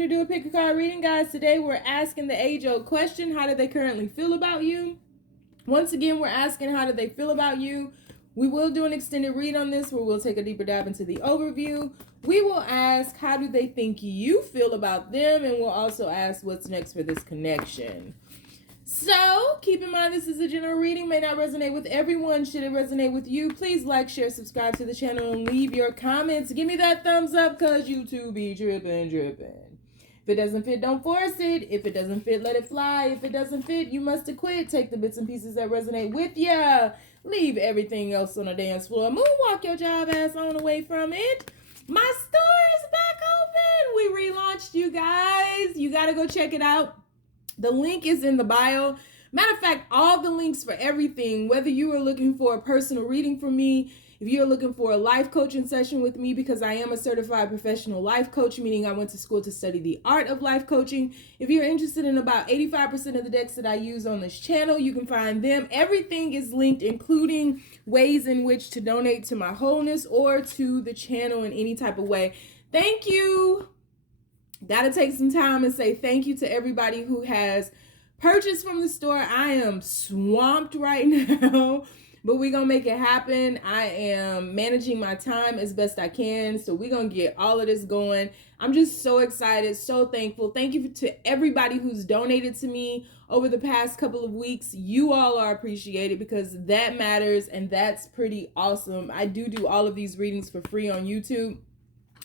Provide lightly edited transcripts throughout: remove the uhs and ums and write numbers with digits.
to do a pick a card reading, guys. Today we're asking the age-old question, how do they currently feel about you? Once again, we're asking how do they feel about you. We will do an extended read on this where we'll take a deeper dive into the overview. We will ask how do they think you feel about them, and we'll also ask what's next for this connection. So, keep in mind this is a general reading, may not resonate with everyone. Should it resonate with you, please like, share, subscribe to the channel, and leave your comments. Give me that thumbs up, because YouTube be dripping. If it doesn't fit, don't force it. If it doesn't fit, let it fly. If it doesn't fit, you must acquit. Take the bits and pieces that resonate with ya. Leave everything else on the dance floor. Moonwalk your job ass on away from it. My store is back open. We relaunched, you guys. You got to go check it out. The link is in the bio. Matter of fact, all the links for everything, whether you are looking for a personal reading from me, if you're looking for a life coaching session with me, because I am a certified professional life coach, meaning I went to school to study the art of life coaching. If you're interested in about 85% of the decks that I use on this channel, you can find them. Everything is linked, including ways in which to donate to my wholeness or to the channel in any type of way. Thank you. Gotta take some time and say thank you to everybody who has purchased from the store. I am swamped right now, but we're gonna make it happen. I am managing my time as best I can, so we're gonna get all of this going. I'm just so excited, so thankful. Thank you to everybody who's donated to me over the past couple of weeks. You all are appreciated, because that matters, and that's pretty awesome. I do all of these readings for free on YouTube,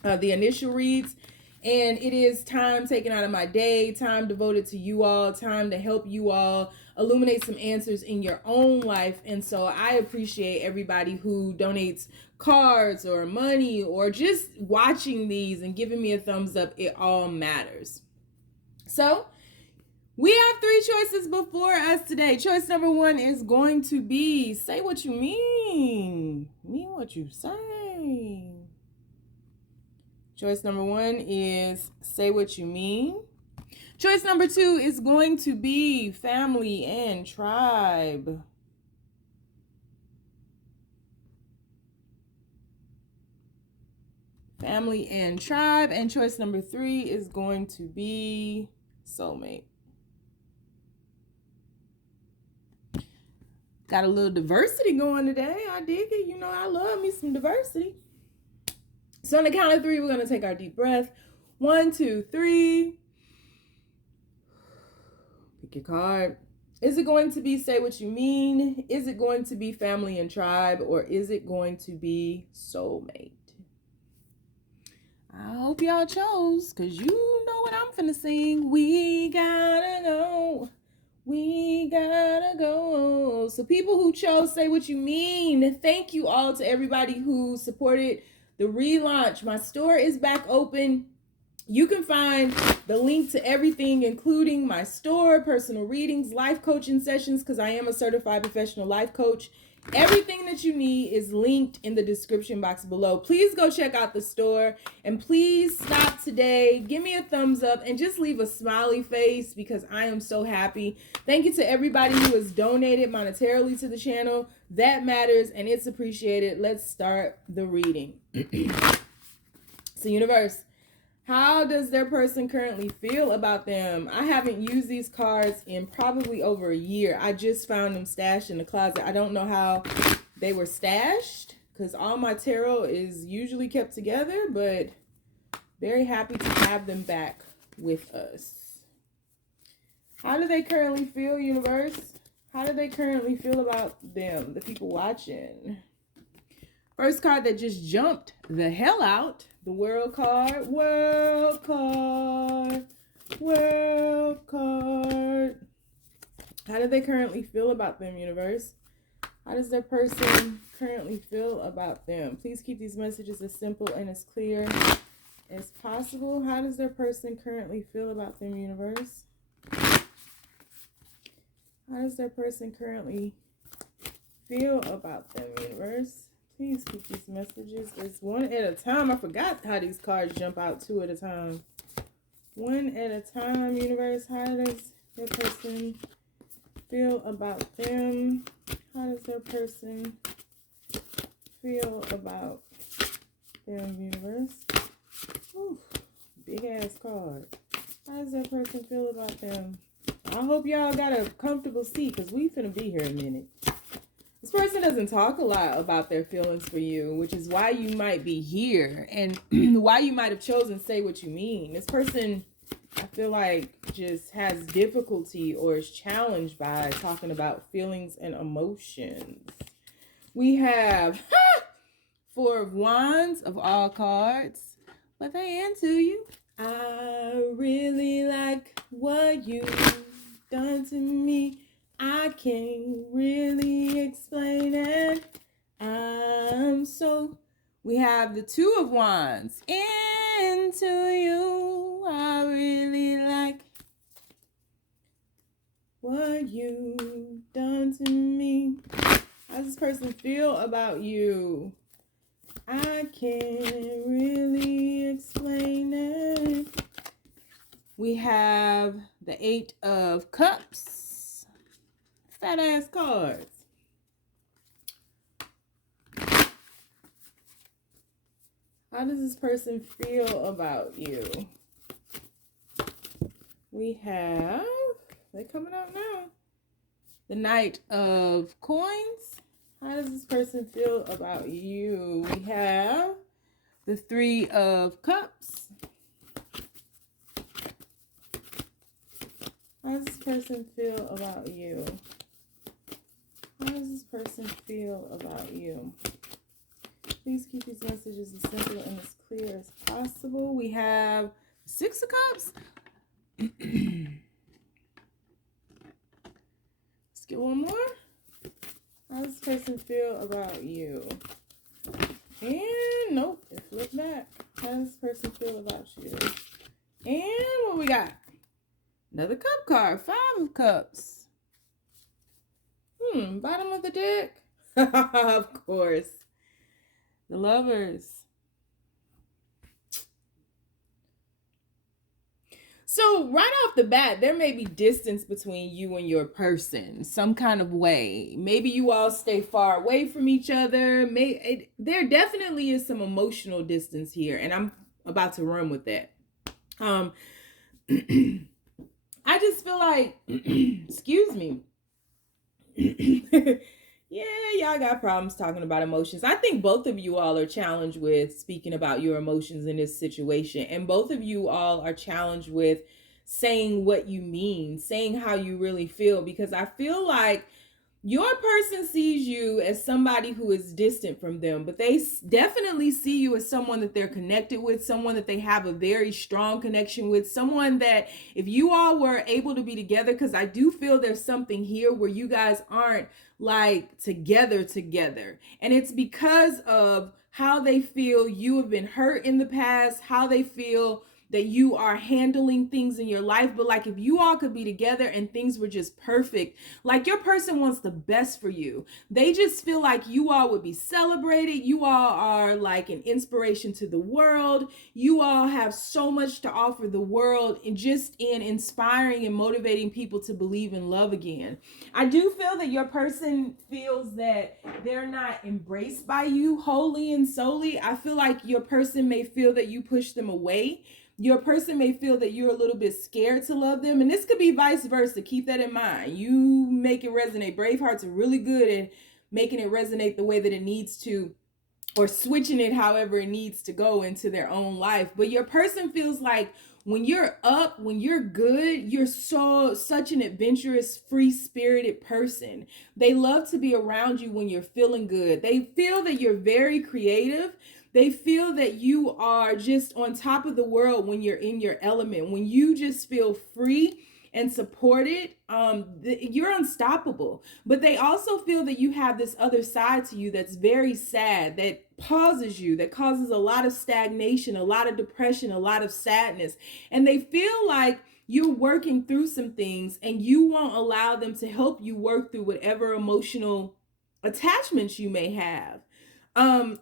the initial reads. And it is time taken out of my day, time devoted to you all, time to help you all illuminate some answers in your own life. And so I appreciate everybody who donates cards or money or just watching these and giving me a thumbs up. It all matters. So we have three choices before us today. Choice number one is going to be, say what you mean. Mean what you say. Choice number one is say what you mean. Choice number two is going to be family and tribe. Family and tribe. And choice number three is going to be soulmate. Got a little diversity going today. I dig it. You know, I love me some diversity. So on the count of three, we're going to take our deep breath. 1, 2, 3. Pick your card. Is it going to be say what you mean? Is it going to be family and tribe? Or is it going to be soulmate? I hope y'all chose, because you know what I'm finna sing. We gotta go. We gotta go. So people who chose say what you mean, thank you all to everybody who supported the relaunch. My store is back open. You can find the link to everything, including my store, personal readings, life coaching sessions, because I am a certified professional life coach. Everything that you need is linked in the description box below. Please go check out the store, and please stop today. Give me a thumbs up and just leave a smiley face, because I am so happy. Thank you to everybody who has donated monetarily to the channel. That matters, and it's appreciated. Let's start the reading. So universe, how does their person currently feel about them? I haven't used these cards in probably over a year. I just found them stashed in the closet. I don't know how they were stashed, because all my tarot is usually kept together, but very happy to have them back with us. How do they currently feel, universe? How do they currently feel about them, the people watching? First card that just jumped the hell out, the World card. World card. World card. How do they currently feel about them, universe? How does their person currently feel about them? Please keep these messages as simple and as clear as possible. How does their person currently feel about them, universe? How does their person currently feel about them, universe? Please keep these messages as one at a time. I forgot how these cards jump out 2 at a time. 1 at a time, universe. How does their person feel about them? How does their person feel about them, universe? Ooh, big ass card. How does that person feel about them? I hope y'all got a comfortable seat because we finna be here a minute. This person doesn't talk a lot about their feelings for you, which is why you might be here and why you might have chosen Say What You Mean. This person, I feel like, just has difficulty or is challenged by talking about feelings and emotions. We have Four of Wands of all cards, but they into you. I really like what you've done to me. I can't really explain it. We have the Two of Wands. Into you. I really like what you've done to me. How does this person feel about you? I can't really explain it. We have the Eight of Cups. Fat ass cards. How does this person feel about you? We have, they're coming out now, the Knight of Coins. How does this person feel about you? We have the Three of Cups. How does this person feel about you? How does this person feel about you? Please keep these messages as simple and as clear as possible. We have Six of Cups. Let's get one more. How does this person feel about you? And nope, it flipped back. How does this person feel about you? And what we got? Another cup card. Five of Cups. Bottom of the deck. Of course. The Lovers. So right off the bat, there may be distance between you and your person, some kind of way. Maybe you all stay far away from each other. There definitely is some emotional distance here, and I'm about to run with that. I just feel like, excuse me. Yeah, y'all got problems talking about emotions. I think both of you all are challenged with speaking about your emotions in this situation. And both of you all are challenged with saying what you mean, saying how you really feel. Because I feel like your person sees you as somebody who is distant from them, but they definitely see you as someone that they're connected with, someone that they have a very strong connection with, someone that if you all were able to be together, because I do feel there's something here where you guys aren't like together. And it's because of how they feel you have been hurt in the past, how they feel that you are handling things in your life. But like if you all could be together and things were just perfect, like your person wants the best for you. They just feel like you all would be celebrated. You all are like an inspiration to the world. You all have so much to offer the world and just in inspiring and motivating people to believe in love again. I do feel that your person feels that they're not embraced by you wholly and solely. I feel like your person may feel that you push them away. Your person may feel that you're a little bit scared to love them. And this could be vice versa. Keep that in mind. You make it resonate. Bravehearts are really good at making it resonate the way that it needs to, or switching it however it needs to go into their own life. But your person feels like when you're up, when you're good, you're such an adventurous, free-spirited person. They love to be around you when you're feeling good. They feel that you're very creative. They feel that you are just on top of the world when you're in your element, when you just feel free and supported. You're unstoppable. But they also feel that you have this other side to you that's very sad, that pauses you, that causes a lot of stagnation, a lot of depression, a lot of sadness. And they feel like you're working through some things and you won't allow them to help you work through whatever emotional attachments you may have. And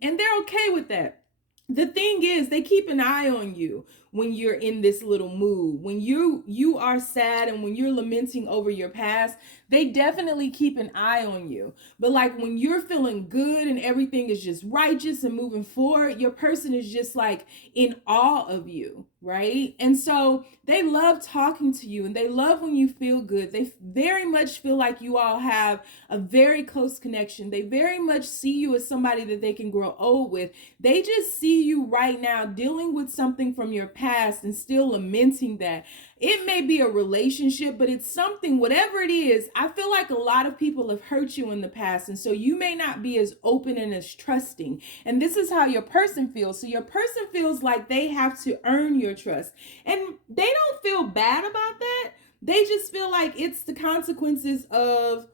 they're okay with that. The thing is, they keep an eye on you. when you're in this little mood. When you are sad and when you're lamenting over your past, they definitely keep an eye on you. But like when you're feeling good and everything is just righteous and moving forward, your person is just like in awe of you, right? And so they love talking to you and they love when you feel good. They very much feel like you all have a very close connection. They very much see you as somebody that they can grow old with. They just see you right now dealing with something from your past and still lamenting that. It may be a relationship, but it's something, whatever it is. I feel like a lot of people have hurt you in the past, and so you may not be as open and as trusting. And this is how your person feels. So your person feels like they have to earn your trust, and they don't feel bad about that. They just feel like it's the consequences of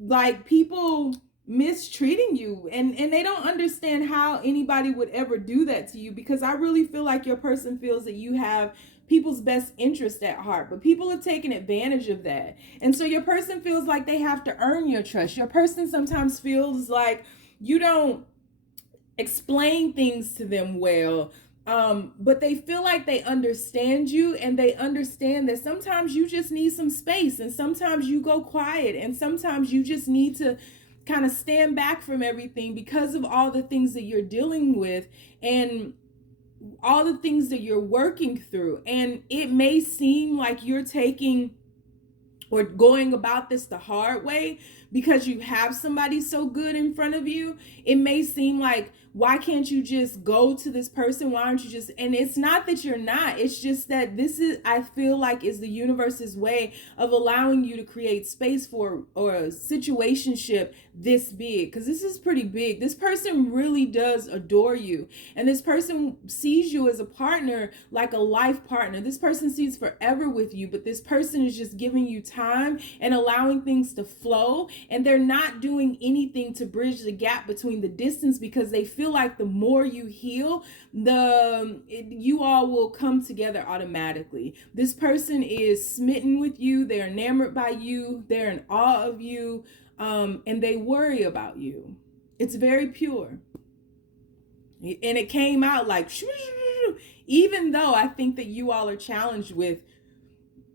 like people mistreating you, and they don't understand how anybody would ever do that to you, because I really feel like your person feels that you have people's best interest at heart, but people have taken advantage of that. And so your person feels like they have to earn your trust. Your person sometimes feels like you don't explain things to them well, but they feel like they understand you, and they understand that sometimes you just need some space, and sometimes you go quiet, and sometimes you just need to kind of stand back from everything because of all the things that you're dealing with and all the things that you're working through. And it may seem like you're taking or going about this the hard way because you have somebody so good in front of you. It may seem like, why can't you just go to this person? Why aren't you just, and it's not that you're not, it's just that this is, I feel like, is the universe's way of allowing you to create space for or a situationship this big, because this is pretty big. This person really does adore you, and this person sees you as a partner, like a life partner. This person sees forever with you, but this person is just giving you time and allowing things to flow, and they're not doing anything to bridge the gap between the distance, because they feel like the more you heal, you all will come together automatically. This person is smitten with you, they're enamored by you, they're in awe of you, and they worry about you. It's very pure. And it came out like, even though I think that you all are challenged with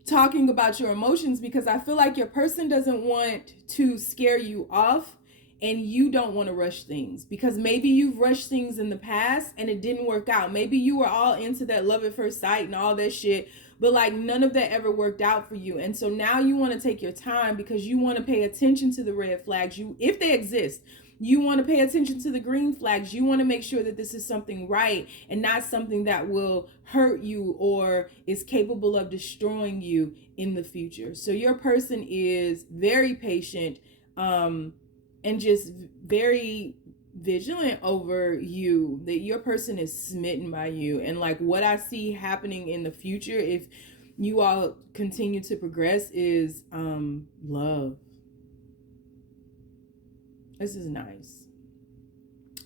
talking about your emotions, because I feel like your person doesn't want to scare you off, and you don't want to rush things, because maybe you've rushed things in the past and it didn't work out. Maybe you were all into that love at first sight and all that shit, but like none of that ever worked out for you. And so now you want to take your time because you want to pay attention to the red flags, if they exist. You want to pay attention to the green flags. You want to make sure that this is something right and not something that will hurt you or is capable of destroying you in the future. So your person is very patient, and just very vigilant over you, that your person is smitten by you. And like what I see happening in the future, if you all continue to progress, is love. This is nice.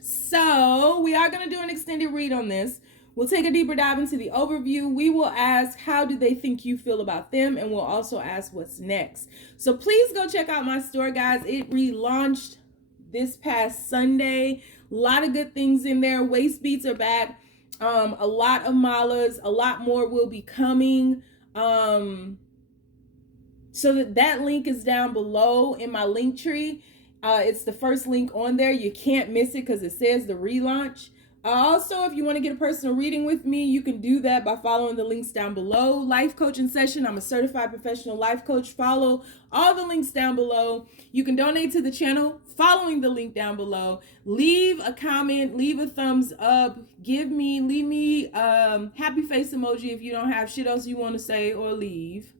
So we are going to do an extended read on this. We'll take a deeper dive into the overview. We will ask, how do they think you feel about them? And we'll also ask what's next. So please go check out my store, guys. It relaunched this past Sunday. A lot of good things in there. Waistbeads are back. A lot of malas. A lot more will be coming. So that link is down below in my link tree. It's the first link on there. You can't miss it because it says the relaunch. Also, if you want to get a personal reading with me, you can do that by following the links down below. Life coaching session. I'm a certified professional life coach. Follow all the links down below. You can donate to the channel following the link down below. Leave a comment, leave a thumbs up, leave me happy face emoji if you don't have shit else you want to say or leave.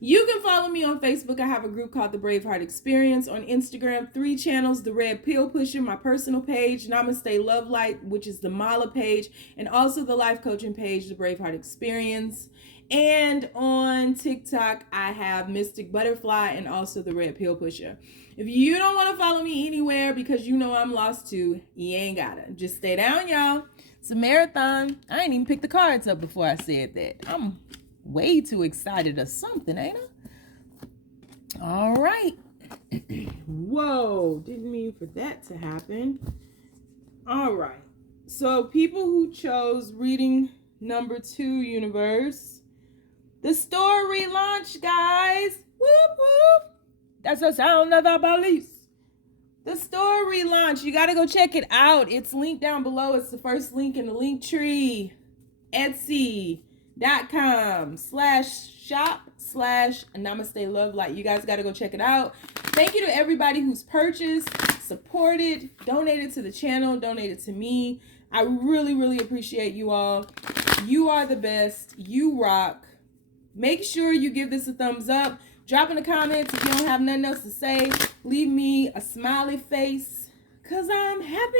You can follow me on Facebook. I have a group called the Braveheart Experience. On Instagram, 3 channels: the Red Pill Pusher, my personal page; namasteLOVElight, which is the Mala page; and also the life coaching page, the Braveheart Experience. And on TikTok, I have Mystic Butterfly and also the Red Pill Pusher. If you don't want to follow me anywhere because you know I'm lost too, you ain't gotta. Just stay down, y'all. It's a marathon. I ain't even picked the cards up before I said that. I'm way too excited or something, ain't I? All right. Whoa, didn't mean for that to happen. All right. So people who chose reading Number 2, universe. The store relaunch, guys. Whoop, whoop. That's the sound of the police. The store relaunch. You got to go check it out. It's linked down below. It's the first link in the link tree. Etsy.com/shop/namasteLOVElight. You guys got to go check it out. Thank you to everybody who's purchased, supported, donated to the channel, donated to me. I really, really appreciate you all. You are the best. You rock. Make sure you give this a thumbs up. Drop in the comments if you don't have nothing else to say. Leave me a smiley face, because I'm happy.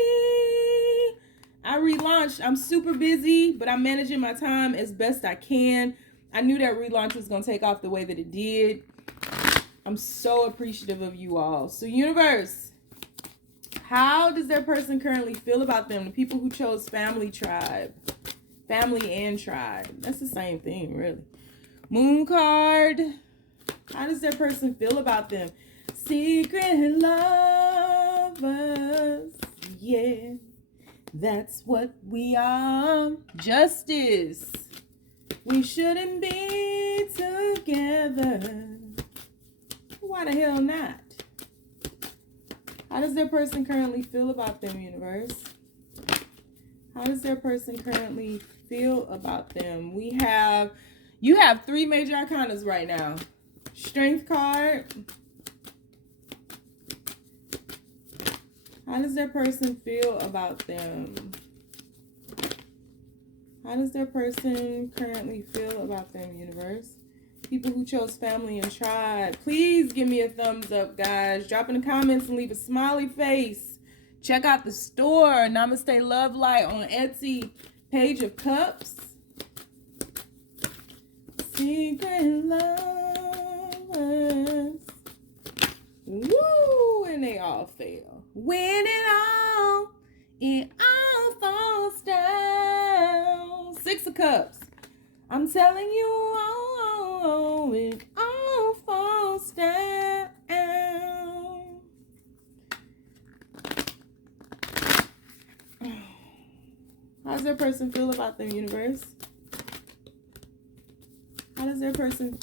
I relaunched. I'm super busy, but I'm managing my time as best I can. I knew that relaunch was going to take off the way that it did. I'm so appreciative of you all. So, universe, how does their person currently feel about them? The people who chose family, tribe. Family and tribe. That's the same thing, really. Moon card. How does their person feel about them? Secret lovers. Yeah. That's what we are. Justice. We shouldn't be together. Why the hell not? How does their person currently feel about them, universe? How does their person currently feel about them? You have 3 major arcanas right now. Strength card. How does their person feel about them? How does their person currently feel about them, universe? People who chose family and tribe. Please give me a thumbs up, guys. Drop in the comments and leave a smiley face. Check out the store, namasteLOVElight on Etsy. Page of Cups. Secret lovers. Woo! And they all fail. When it all falls down. 6 of Cups. I'm telling you, it all falls down. How does their person feel about them, universe? How does their person...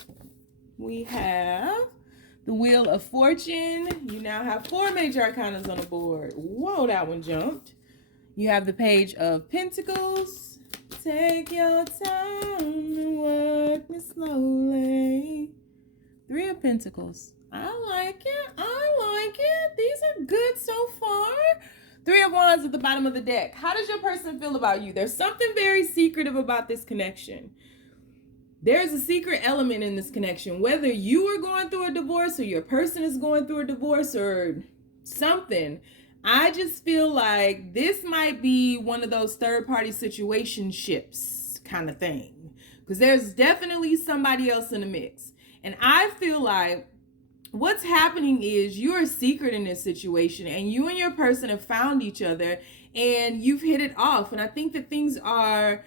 We have the Wheel of Fortune. You now have 4 major arcanas on the board. Whoa, that one jumped. You have the Page of Pentacles. Take your time and work me slowly. 3 of Pentacles. I like it. I like it. These are good so far. 3 of Wands at the bottom of the deck. How does your person feel about you? There's something very secretive about this connection. There's a secret element in this connection. Whether you are going through a divorce or your person is going through a divorce or something, I just feel like this might be one of those third-party situationships kind of thing. Because there's definitely somebody else in the mix. And I feel like what's happening is you're secret in this situation and you and your person have found each other and you've hit it off. And I think that things are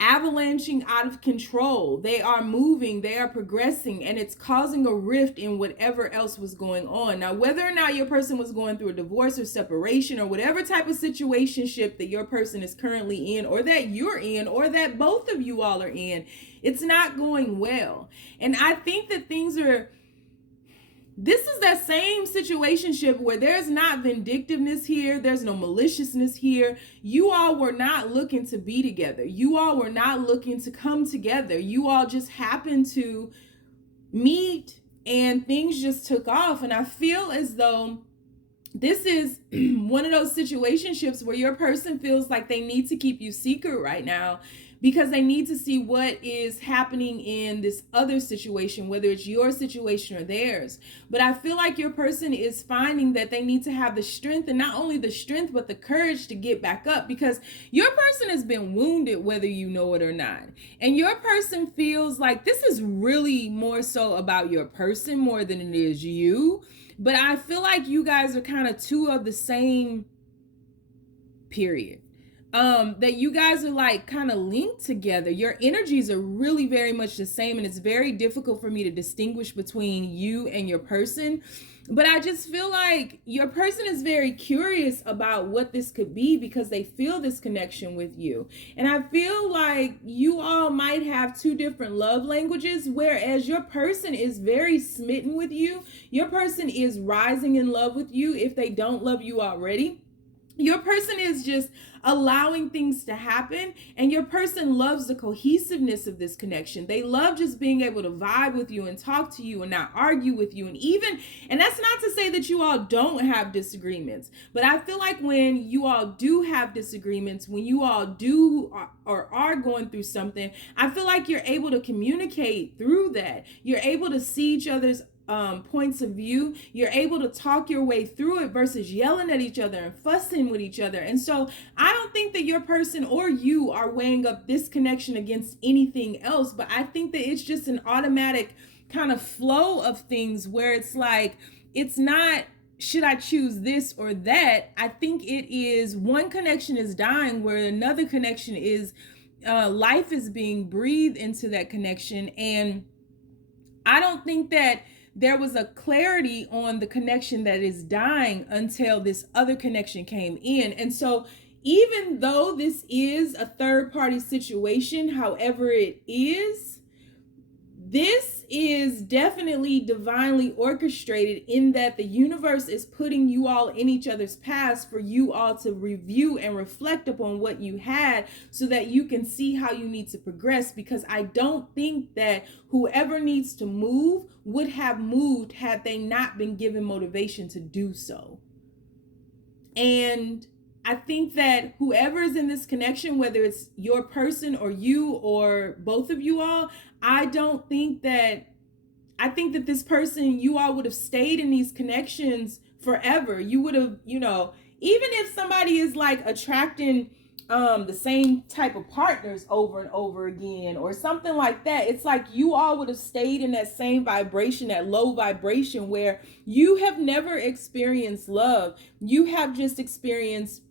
avalanching out of control. They are moving, they are progressing, and it's causing a rift in whatever else was going on. Now, whether or not your person was going through a divorce or separation or whatever type of situationship that your person is currently in, or that you're in, or that both of you all are in, it's not going well. And I think that this is that same situationship where there's not vindictiveness here. There's no maliciousness here. You all were not looking to be together. You all were not looking to come together. You all just happened to meet and things just took off. And I feel as though this is one of those situationships where your person feels like they need to keep you secret right now, because they need to see what is happening in this other situation, whether it's your situation or theirs. But I feel like your person is finding that they need to have the strength, and not only the strength, but the courage to get back up, because your person has been wounded, whether you know it or not. And your person feels like this is really more so about your person more than it is you. But I feel like you guys are kind of two of the same, period. that you guys are like kind of linked together. Your energies are really very much the same, and it's very difficult for me to distinguish between you and your person. But I just feel like your person is very curious about what this could be because they feel this connection with you. And I feel like you all might have two different love languages, whereas your person is very smitten with you. Your person is rising in love with you if they don't love you already. Your person is just allowing things to happen, and your person loves the cohesiveness of this connection. They love just being able to vibe with you and talk to you and not argue with you. And that's not to say that you all don't have disagreements, but I feel like when you all do have disagreements, when you all do or are going through something, I feel like you're able to communicate through that. You're able to see each other's points of view. You're able to talk your way through it versus yelling at each other and fussing with each other. And so I don't think that your person or you are weighing up this connection against anything else, but I think that it's just an automatic kind of flow of things where it's like, it's not, should I choose this or that? I think it is, one connection is dying where another connection is, life is being breathed into that connection. And I don't think that there was a clarity on the connection that is dying until this other connection came in. And so even though this is a third party situation, however it is, this is definitely divinely orchestrated in that the universe is putting you all in each other's paths for you all to review and reflect upon what you had so that you can see how you need to progress. Because I don't think that whoever needs to move would have moved had they not been given motivation to do so. And I think that whoever is in this connection, whether it's your person or you or both of you all, I think that this person, you all would have stayed in these connections forever. You would have, even if somebody is like attracting the same type of partners over and over again or something like that, it's like you all would have stayed in that same vibration, that low vibration where you have never experienced love. You have just experienced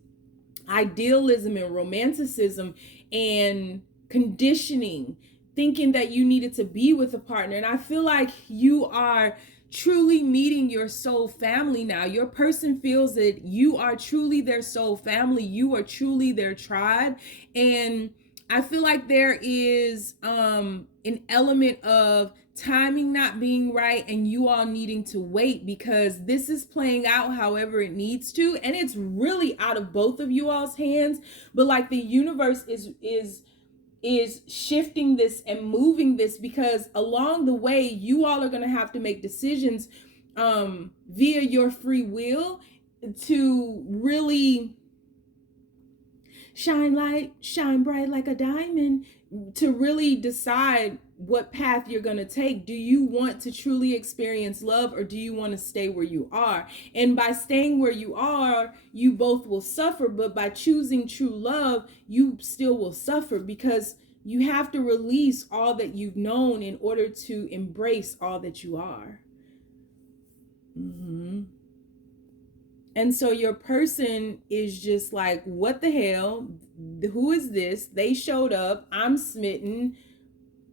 idealism and romanticism and conditioning, thinking that you needed to be with a partner. And I feel like you are truly meeting your soul family now. Your person feels that you are truly their soul family. You are truly their tribe. And I feel like there is an element of timing not being right and you all needing to wait because this is playing out however it needs to. And it's really out of both of you all's hands. But like the universe is shifting this and moving this because along the way you all are going to have to make decisions via your free will to really shine bright like a diamond, to really decide what path you're going to take. Do you want to truly experience love or do you want to stay where you are? And by staying where you are, you both will suffer, but by choosing true love, you still will suffer because you have to release all that you've known in order to embrace all that you are. And so your person is just like, what the hell? Who is this? They showed up. I'm smitten.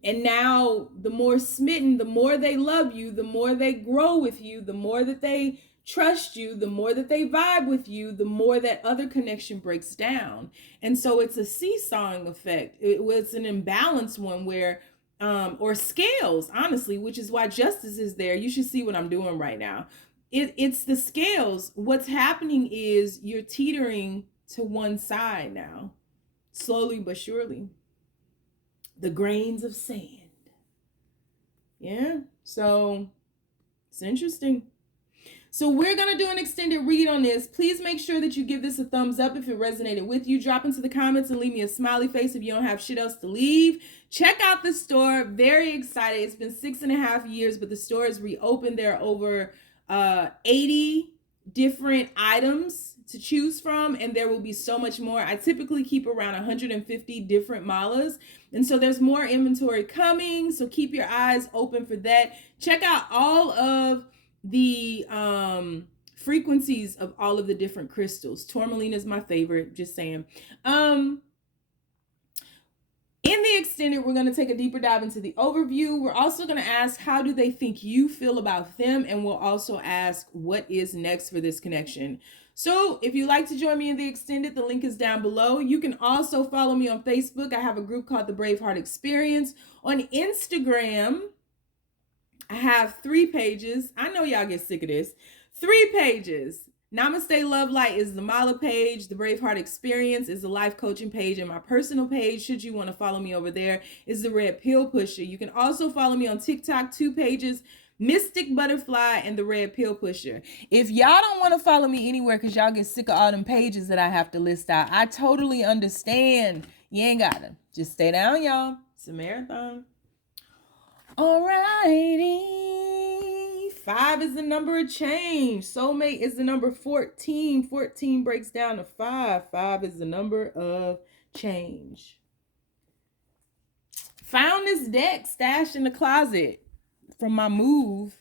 And now the more smitten, the more they love you, the more they grow with you, the more that they trust you, the more that they vibe with you, the more that other connection breaks down. And so it's a seesawing effect. It was an imbalanced one where, or scales, honestly, which is why justice is there. You should see what I'm doing right now. It's the scales. What's happening is you're teetering to one side now, slowly but surely. The grains of sand. Yeah, so it's interesting. So we're going to do an extended read on this. Please make sure that you give this a thumbs up if it resonated with you. Drop into the comments and leave me a smiley face if you don't have shit else to leave. Check out the store. Very excited. It's been 6.5 years, but the store is reopened. There are over 80 different items to choose from, and there will be so much more. I typically keep around 150 different malas, and so there's more inventory coming, so keep your eyes open for that. Check out all of the frequencies of all of the different crystals. Tourmaline is my favorite, just saying. In the extended, we're going to take a deeper dive into the overview. We're also going to ask, how do they think you feel about them? And we'll also ask, what is next for this connection? So if you'd like to join me in the extended, the link is down below. You can also follow me on Facebook. I have a group called the Braveheart Experience. On Instagram, I have 3 pages. I know y'all get sick of this. 3 pages. namasteLOVElight is the Mala page. The Braveheart Experience is the life coaching page. And my personal page, should you want to follow me over there, is the Red Pill Pusher. You can also follow me on TikTok, 2 pages, Mystic Butterfly and the Red Pill Pusher. If y'all don't want to follow me anywhere because y'all get sick of all them pages that I have to list out, I totally understand. You ain't got to. Just stay down, y'all. It's a marathon. Alrighty. 5 is the number of change. Soulmate is the number 14. 14 breaks down to 5. 5 is the number of change. Found this deck stashed in the closet from my move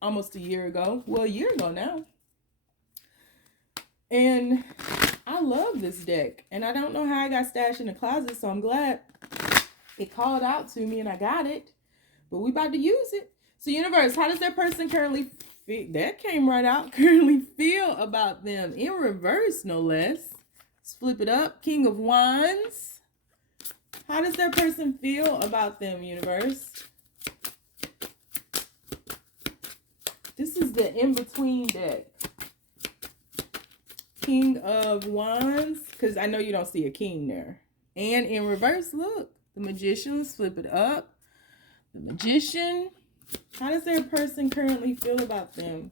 almost a year ago. Well, a year ago now. And I love this deck. And I don't know how I got stashed in the closet, so I'm glad it called out to me and I got it. But we about to use it. So universe, how does that person currently feel? That came right out. Currently feel about them. In reverse, no less. Let's flip it up. King of Wands. How does that person feel about them, universe? This is the in-between deck. King of Wands. Because I know you don't see a king there. And in reverse, look. The Magician. Let's flip it up. The Magician. How does their person currently feel about them?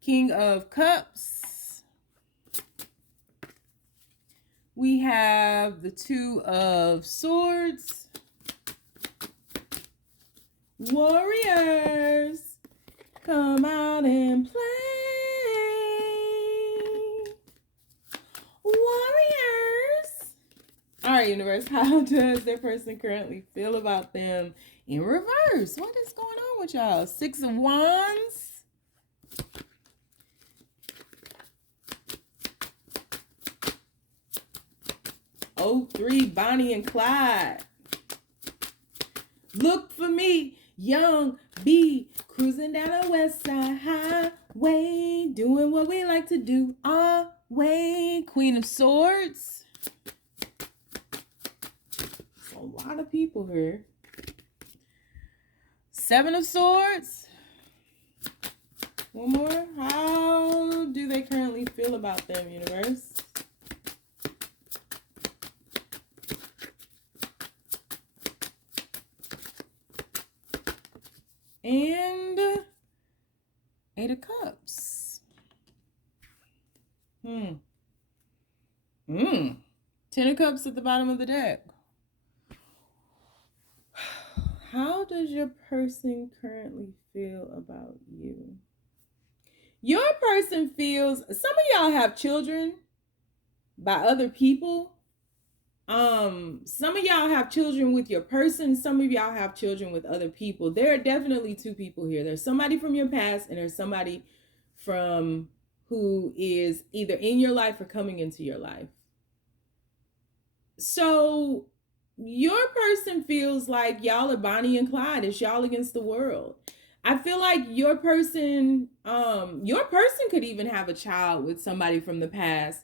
King of Cups. We have the 2 of Swords. Warriors. Come out and play. Warriors. All right, universe, how does their person currently feel about them in reverse? What is going on with y'all? 6 of Wands. Oh, 3, Bonnie and Clyde. Look for me, young B, cruising down the west side highway, doing what we like to do our way. Queen of Swords. A lot of people here. 7 of Swords. One more. How do they currently feel about them, universe? And 8 of Cups. 10 of Cups at the bottom of the deck. How does your person currently feel about you? Your person feels, some of y'all have children by other people. Some of y'all have children with your person. Some of y'all have children with other people. There are definitely 2 people here. There's somebody from your past and there's somebody from who is either in your life or coming into your life. So your person feels like y'all are Bonnie and Clyde. It's y'all against the world. I feel like your person could even have a child with somebody from the past.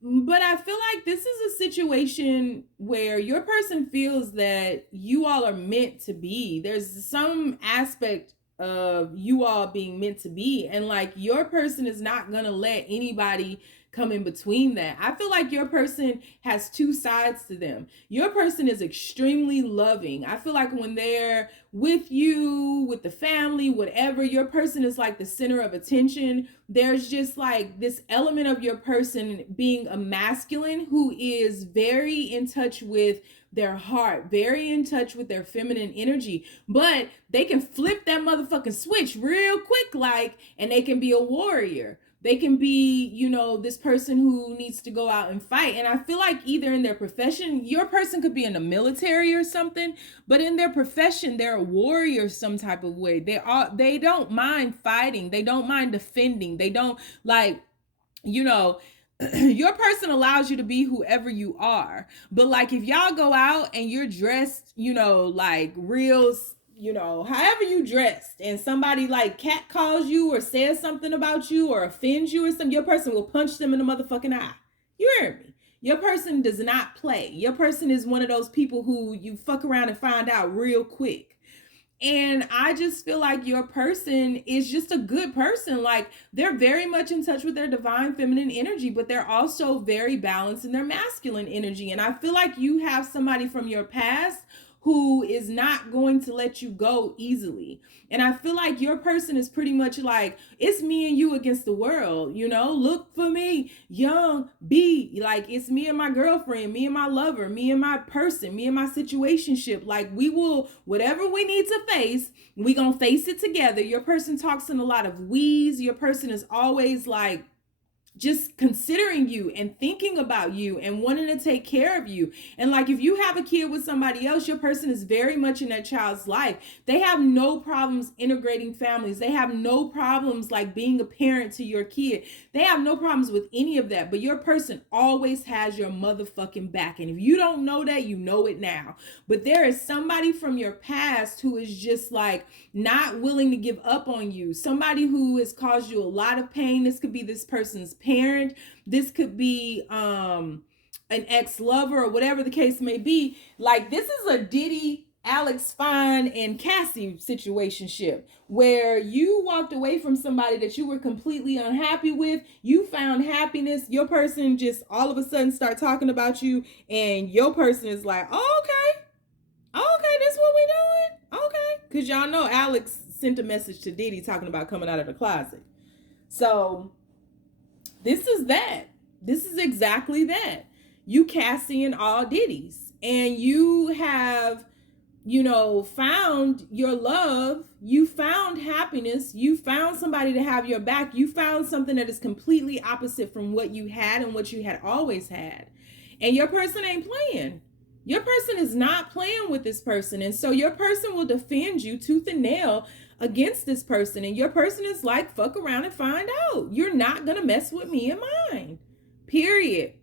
But I feel like this is a situation where your person feels that you all are meant to be. There's some aspect of you all being meant to be. And like your person is not going to let anybody come in between that. I feel like your person has 2 sides to them. Your person is extremely loving. I feel like when they're with you, with the family, whatever, your person is like the center of attention. There's just like this element of your person being a masculine who is very in touch with their heart, very in touch with their feminine energy, but they can flip that motherfucking switch real quick, like, and they can be a warrior. They can be, you know, this person who needs to go out and fight. And I feel like either in their profession, your person could be in the military or something, but in their profession, they're a warrior some type of way. They don't mind fighting. They don't mind defending. They don't like, you know, your person allows you to be whoever you are. But like if y'all go out and you're dressed, you know, like real, you know, however you dressed, and somebody like cat calls you or says something about you or offends you or something, your person will punch them in the motherfucking eye. You heard me. Your person does not play. Your person is one of those people who you fuck around and find out real quick. And I just feel like your person is just a good person. Like they're very much in touch with their divine feminine energy, but they're also very balanced in their masculine energy. And I feel like you have somebody from your past who is not going to let you go easily. And I feel like your person is pretty much like, it's me and you against the world, you know, look for me, young, be like, it's me and my girlfriend, me and my lover, me and my person, me and my situationship. Like we will, whatever we need to face, we gonna face it together. Your person talks in a lot of we's. Your person is always like, just considering you and thinking about you and wanting to take care of you. And like if you have a kid with somebody else, your person is very much in that child's life. They have no problems integrating families. They have no problems like being a parent to your kid. They have no problems with any of that. But your person always has your motherfucking back. And if you don't know that, you know it now. But there is somebody from your past who is just like not willing to give up on you. Somebody who has caused you a lot of pain. This could be this person's parent. This could be an ex-lover or whatever the case may be. Like this is a Diddy, Alex Fine, and Cassie situationship where you walked away from somebody that you were completely unhappy with. You found happiness. Your person just all of a sudden start talking about you, and your person is like, oh, okay, this what we doing? Okay. Because y'all know Alex sent a message to Diddy talking about coming out of the closet. So this is that. This is exactly that. You Cassie and all Diddy's. And you have, you know, found your love. You found happiness. You found somebody to have your back. You found something that is completely opposite from what you had and what you had always had. And your person ain't playing. Your person is not playing with this person. And so your person will defend you tooth and nail against this person. And your person is like, fuck around and find out. You're not going to mess with me and mine. Period.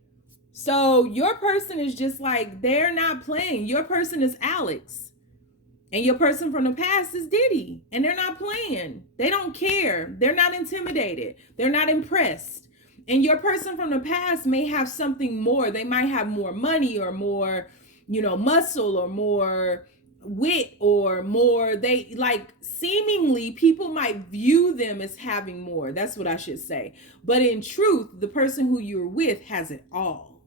So your person is just like, they're not playing. Your person is Alex. And your person from the past is Diddy. And they're not playing. They don't care. They're not intimidated. They're not impressed. And your person from the past may have something more. They might have more money or more, you know, muscle or more wit or more. They like seemingly people might view them as having more. That's what I should say. But in truth, the person who you're with has it all.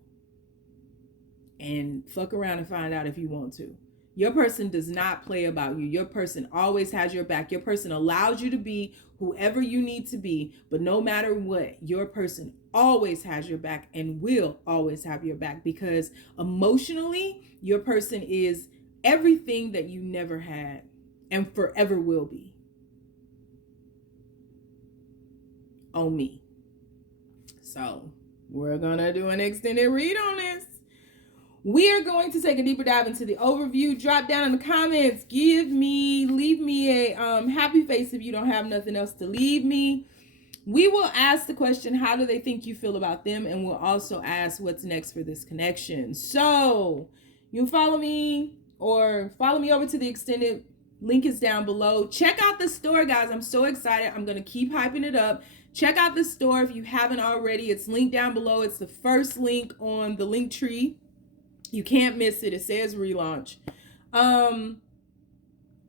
And fuck around and find out if you want to. Your person does not play about you. Your person always has your back. Your person allows you to be whoever you need to be. But no matter what, your person always has your back and will always have your back, because emotionally, your person is everything that you never had and forever will be. On me. So we're going to do an extended read on this. We are going to take a deeper dive into the overview. Drop down in the comments. Leave me a happy face if you don't have nothing else to leave me. We will ask the question, how do they think you feel about them? And we'll also ask what's next for this connection. So you can follow me or follow me over to the extended. Link is down below. Check out the store, guys. I'm so excited. I'm going to keep hyping it up. Check out the store if you haven't already. It's linked down below. It's the first link on the link tree. You can't miss it. It says relaunch. And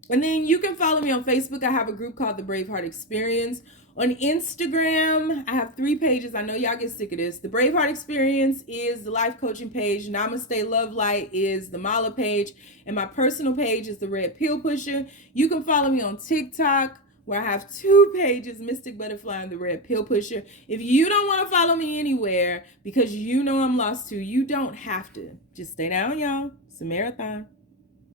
then you can follow me on Facebook. I have a group called the Braveheart Experience. On Instagram, I have 3 pages. I know y'all get sick of this. The Braveheart Experience is the life coaching page. namasteLOVElight is the Mala page. And my personal page is the Red Pill Pusher. You can follow me on TikTok, where I have 2 pages, Mystic Butterfly and the Red Pill Pusher. If you don't want to follow me anywhere because you know I'm lost too, you don't have to. Just stay down, y'all. It's a marathon.